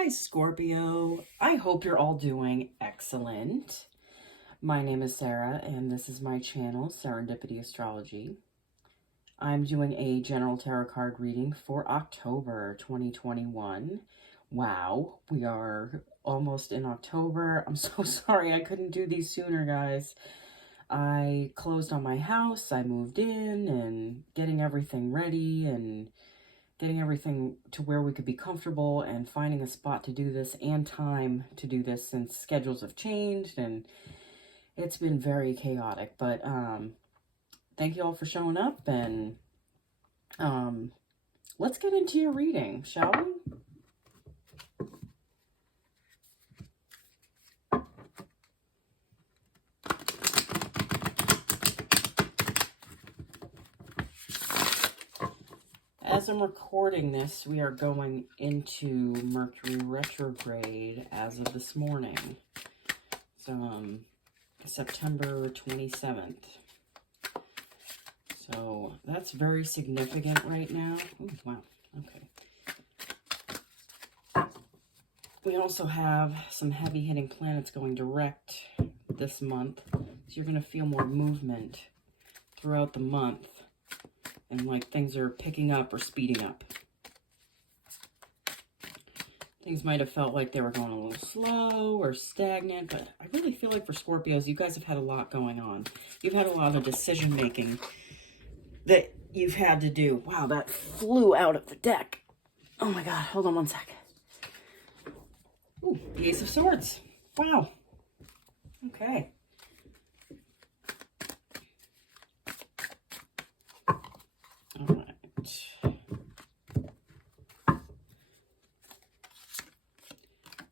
Hi, Scorpio. I hope you're all doing excellent. My name is Sarah, and this is my channel, Serendipity Astrology. I'm doing a general tarot card reading for October 2021. Wow, we are almost in October. I'm so sorry I couldn't do these sooner, guys. I closed on my house, I moved in, and getting everything ready, and getting everything to where we could be comfortable and finding a spot to do this and time to do this since schedules have changed and it's been very chaotic. But thank you all for showing up, and let's get into your reading, shall we? As I'm recording this, we are going into Mercury retrograde as of this morning. So, September 27th. So, that's very significant right now. Ooh, wow, okay. We also have some heavy-hitting planets going direct this month. So you're going to feel more movement throughout the month. And like things are picking up or speeding up. Things might have felt like they were going a little slow or stagnant, but I really feel like for Scorpios, you guys have had a lot going on. You've had a lot of decision making that you've had to do. Wow, that flew out of the deck. Oh my God, hold on one sec. Ooh, the Ace of Swords. Wow. Okay. All right.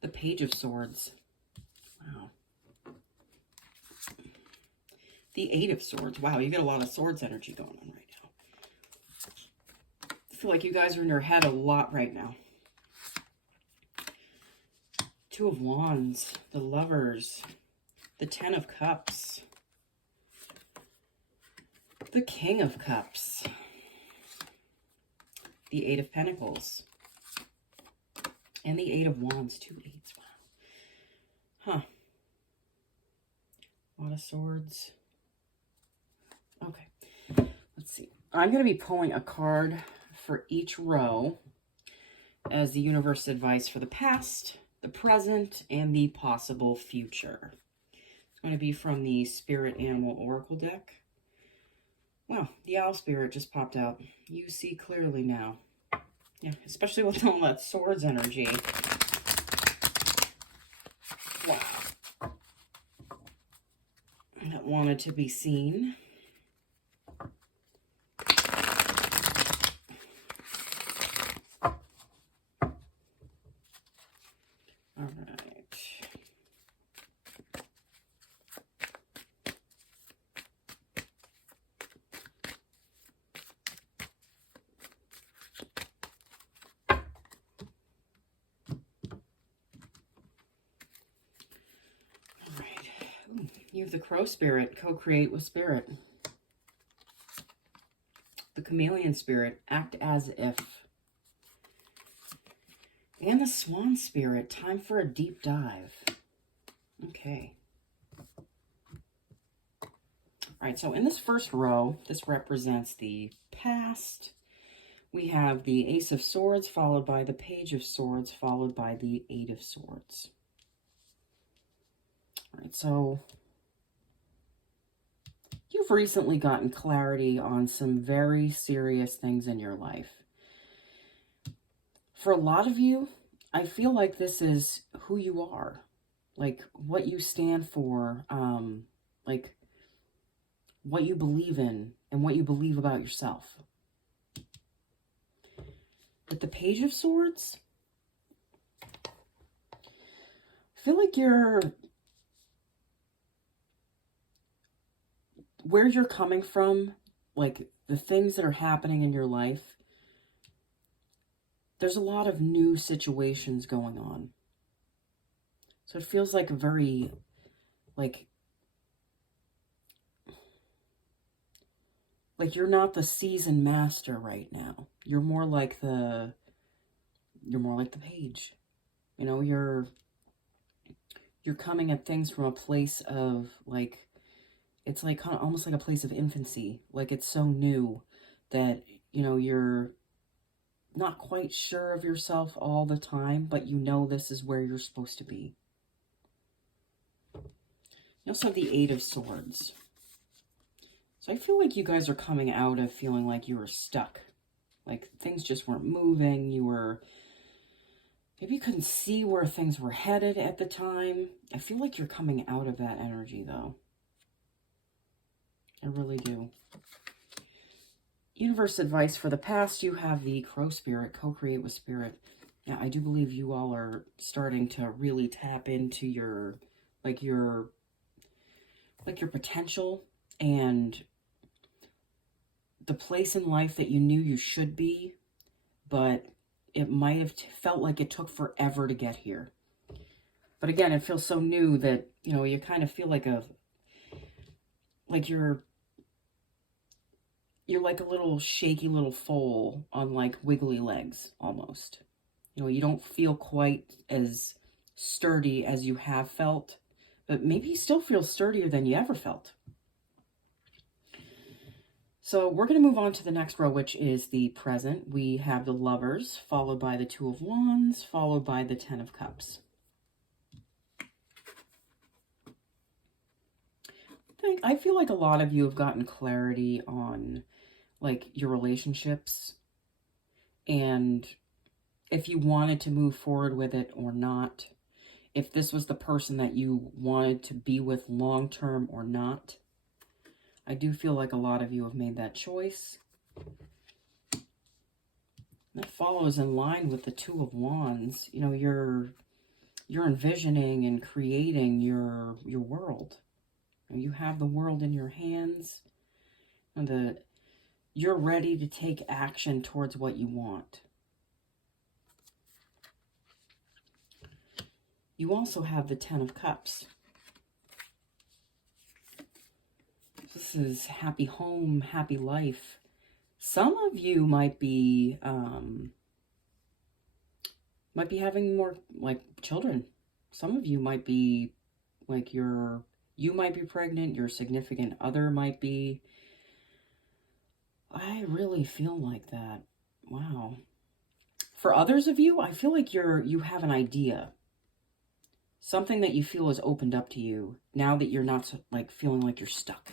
The Page of Swords. Wow. The Eight of Swords. Wow, you get a lot of swords energy going on right now. I feel like you guys are in your head a lot right now. Two of Wands. The Lovers. The Ten of Cups. The King of Cups. The Eight of Pentacles. And the Eight of Wands. Two eights. Wow. Huh. A lot of swords. Okay. Let's see. I'm going to be pulling a card for each row as the universe advice for the past, the present, and the possible future. It's going to be from the Spirit Animal Oracle deck. Wow, the Owl Spirit just popped out. You see clearly now. Yeah, especially with all that swords energy. Wow. That wanted to be seen. All right. You have the Crow Spirit, co-create with Spirit. The Chameleon Spirit, act as if. And the Swan Spirit, time for a deep dive. Okay. All right, so in this first row, this represents the past. We have the Ace of Swords, followed by the Page of Swords, followed by the Eight of Swords. All right, so you've recently gotten clarity on some very serious things in your life. For a lot of you, I feel like this is who you are, like what you stand for, like what you believe in and what you believe about yourself. But the Page of Swords, I feel like where you're coming from, like the things that are happening in your life, there's a lot of new situations going on. So it feels like a very, like you're not the seasoned master right now. You're more like the page. You know, you're coming at things from a place of, like, it's like kind of almost like a place of infancy. Like, it's so new that, you know, you're not quite sure of yourself all the time, but you know this is where you're supposed to be. You also have the Eight of Swords. So I feel like you guys are coming out of feeling like you were stuck. Like things just weren't moving. Maybe you couldn't see where things were headed at the time. I feel like you're coming out of that energy though. I really do. Universe advice for the past, you have the Crow Spirit, co-create with Spirit. Yeah, I do believe you all are starting to really tap into your potential and the place in life that you knew you should be, but it might have felt like it took forever to get here. But again, it feels so new that, you know, you kind of feel like you're like a little shaky little foal on like wiggly legs almost. You know, you don't feel quite as sturdy as you have felt, but maybe you still feel sturdier than you ever felt. So we're going to move on to the next row, which is the present. We have the Lovers, followed by the Two of Wands, followed by the Ten of Cups. I feel like a lot of you have gotten clarity on like your relationships and if you wanted to move forward with it or not, if this was the person that you wanted to be with long term or not. I do feel like a lot of you have made that choice. That follows in line with the Two of Wands. You know, you're envisioning and creating your world. You have the world in your hands, and you're ready to take action towards what you want. You also have the Ten of Cups. This is happy home, happy life. Some of you might be having more like children. Some of you might be like you might be pregnant, your significant other might be. I really feel like that. Wow. For others of you, I feel like you have an idea. Something that you feel has opened up to you now that you're not like feeling like you're stuck.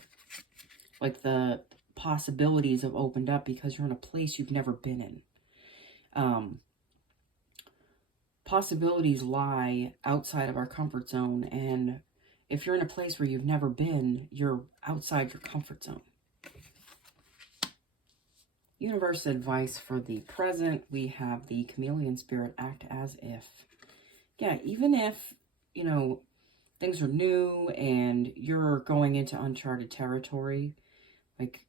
Like the possibilities have opened up because you're in a place you've never been in. Possibilities lie outside of our comfort zone, and if you're in a place where you've never been, you're outside your comfort zone. Universe advice for the present, we have the Chameleon Spirit, act as if. Yeah, even if, you know, things are new and you're going into uncharted territory, like,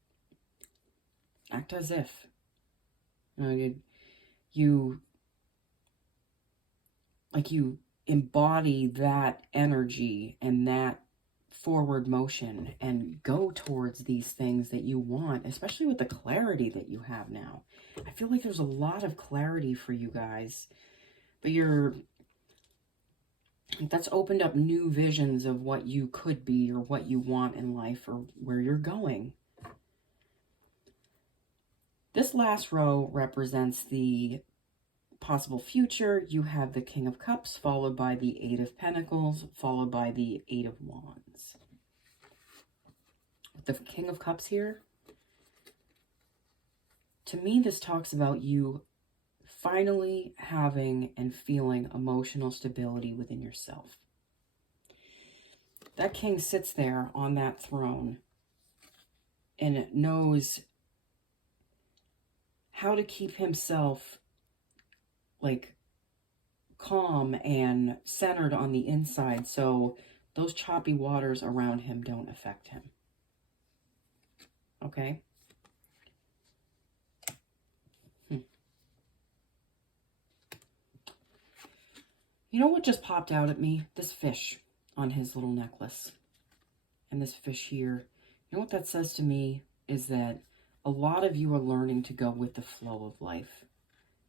act as if. You embody that energy and that forward motion and go towards these things that you want, especially with the clarity that you have now. I feel like there's a lot of clarity for you guys, but that's opened up new visions of what you could be or what you want in life or where you're going. This last row represents the possible future. You have the King of Cups, followed by the Eight of Pentacles, followed by the Eight of Wands. The King of Cups here, to me, this talks about you finally having and feeling emotional stability within yourself. That king sits there on that throne and knows how to keep himself like calm and centered on the inside so those choppy waters around him don't affect him. Okay? You know what just popped out at me? This fish on his little necklace. And this fish here. You know what that says to me is that a lot of you are learning to go with the flow of life.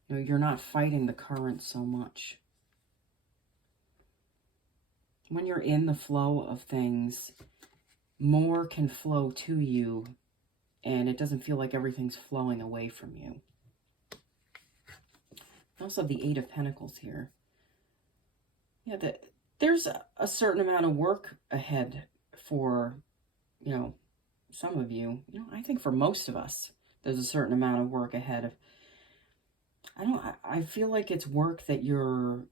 You know, you're not fighting the current so much. when you're in the flow of things, more can flow to you, and it doesn't feel like everything's flowing away from you. I also have the Eight of Pentacles here. Yeah, there's a certain amount of work ahead for, you know, some of you. You know, I think for most of us, there's a certain amount of work ahead. I feel like it's work that you're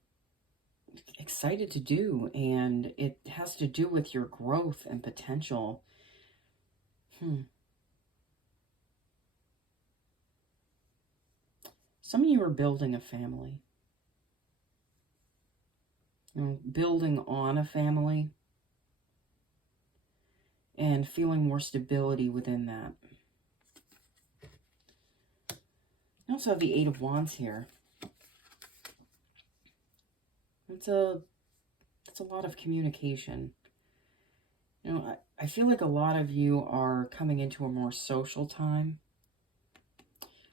excited to do, and it has to do with your growth and potential. Some of you are building a family. You know, building on a family and feeling more stability within that. I also have the Eight of Wands here. It's a lot of communication. You know, I feel like a lot of you are coming into a more social time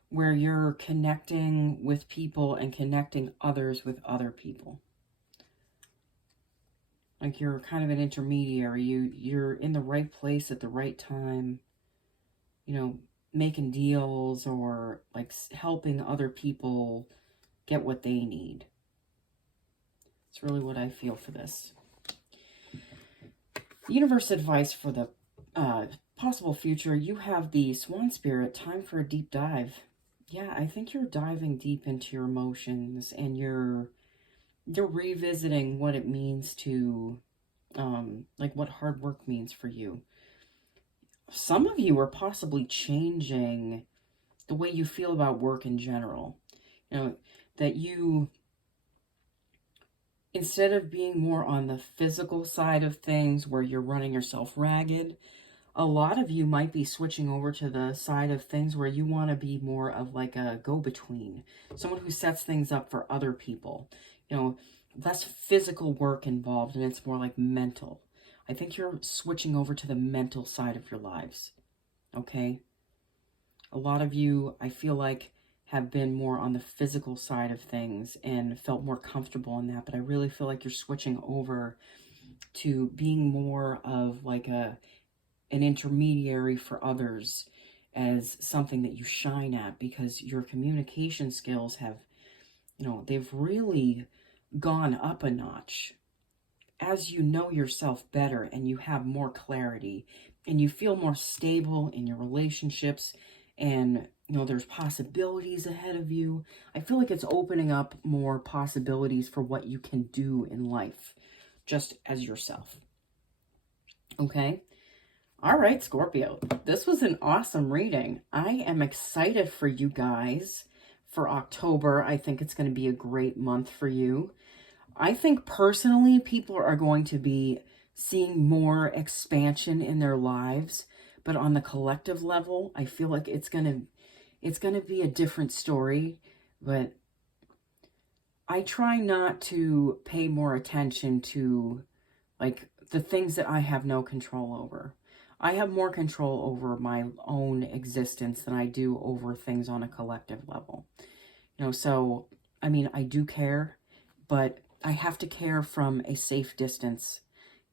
where you're connecting with people and connecting others with other people. Like you're kind of an intermediary. You're in the right place at the right time, you know, making deals or like helping other people get what they need. It's really what I feel for this. Universe advice for the possible future. You have the Swan Spirit, time for a deep dive. Yeah, I think you're diving deep into your emotions, and you're revisiting what it means to, like what hard work means for you. Some of you are possibly changing the way you feel about work in general. You know, that you, instead of being more on the physical side of things where you're running yourself ragged, a lot of you might be switching over to the side of things where you want to be more of like a go-between, someone who sets things up for other people. You know, less physical work involved, and it's more like mental. I think you're switching over to the mental side of your lives, okay? A lot of you, I feel like, have been more on the physical side of things and felt more comfortable in that, but I really feel like you're switching over to being more of like an intermediary for others as something that you shine at, because your communication skills have, you know, they've really gone up a notch as you know yourself better and you have more clarity and you feel more stable in your relationships, and you know there's possibilities ahead of you. I feel like it's opening up more possibilities for what you can do in life just as yourself. Okay? All right, Scorpio. This was an awesome reading. I am excited for you guys for October. I think it's going to be a great month for you. I think personally people are going to be seeing more expansion in their lives, but on the collective level, I feel like it's going to be a different story, but I try not to pay more attention to like the things that I have no control over. I have more control over my own existence than I do over things on a collective level. You know, so, I mean, I do care, but I have to care from a safe distance,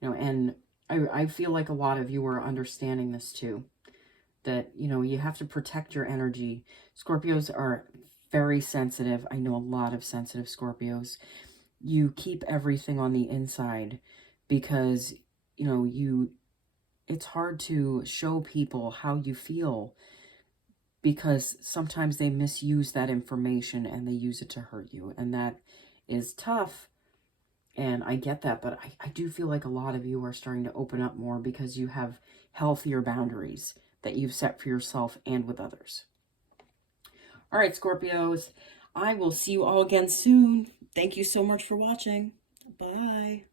you know, and I feel like a lot of you are understanding this too, that, you know, you have to protect your energy. Scorpios are very sensitive. I know a lot of sensitive Scorpios. You keep everything on the inside because, you know, it's hard to show people how you feel because sometimes they misuse that information and they use it to hurt you. And that is tough. And I get that, but I do feel like a lot of you are starting to open up more because you have healthier boundaries that you've set for yourself and with others. All right, Scorpios, I will see you all again soon. Thank you so much for watching. Bye.